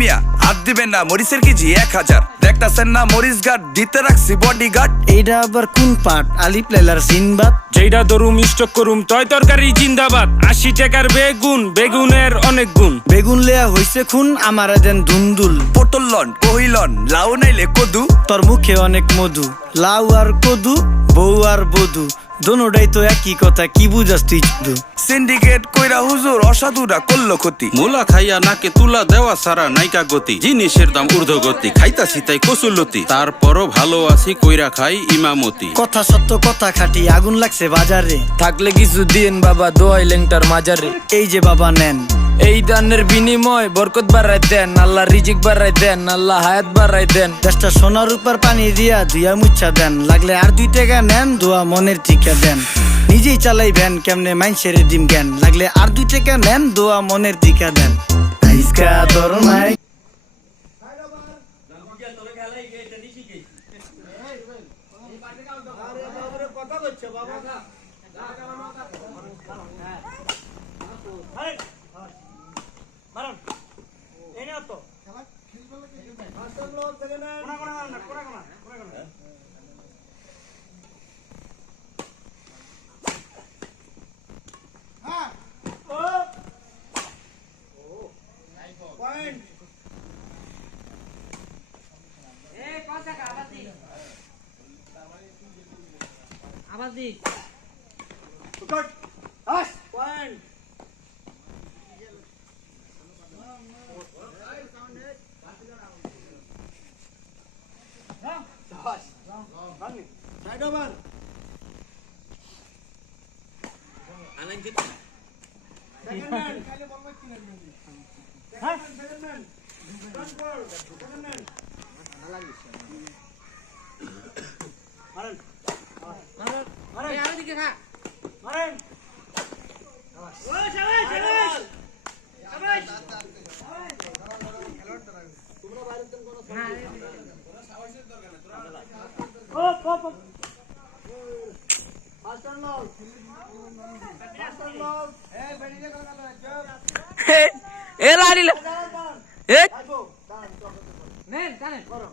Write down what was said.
মিয়া হাত দিবেন না, মরিচের কেজি 1000। দেখতাছেন না মরিচ গার্ড দিতে রাখছি বডি গার্ড। এইটা আবার কোন পাট? আলিফ লাইলার সিনবাদ। যেইটা ধরুম স্টক করুম তয় তরকারি জিন্দাবাদ। 80 টাকার বেগুন, বেগুনের অনেক গুণ। বেগুন লেয়া হইছে খুন, আমারে দেন ধুন্দুল। পটল লন, কহিলন, লাউ নাইলে কদু। তোর মুখে অনেক মধু, লাউ আর কদু, বউ আর বধু, দোনোটাই তো একই কথা, কি বুঝাস তুই শুধু? সিন্ডিকেট কইরা হুজুর অসাধুরা করলো ক্ষতি। মুলা খাইয়া নাকে তুলা দেওয়া সারা নাইকা গতি। জিনিসের দাম ঊর্ধ্বগতি, খাইতাছি তাই কসুলতি। তারপরও ভালো আছি কইরা খাই ইমামতি। কথা সত্য কথা খাটি, আগুন লাগছে বাজারে। থাকলে কিছু দিন বাবা, দোয়াই লেংটার মাজারে। এই যে বাবা নেন, এই দানের বিনিময় বরকত বাড়াই দেন, আল্লাহ রিজিক বাড়াই দেন, আল্লাহ হায়াত বাড়াই দেন। দেশটা সোনার উপর পানি দিয়া ধুইয়া মুচ্ছা দেন। লাগলে আর 2 টাকা নেন, দোয়া মনের টিকা দেন। নিজেই চালাই ভ্যান, কেমনে মাইনসেরে দিম জ্ঞান। লাগলে আর 2 টাকা নেন, দোয়া মনের টিকা দেন। আইসকা তোর নাই এ লাড়িলা এ নেন টানেন করো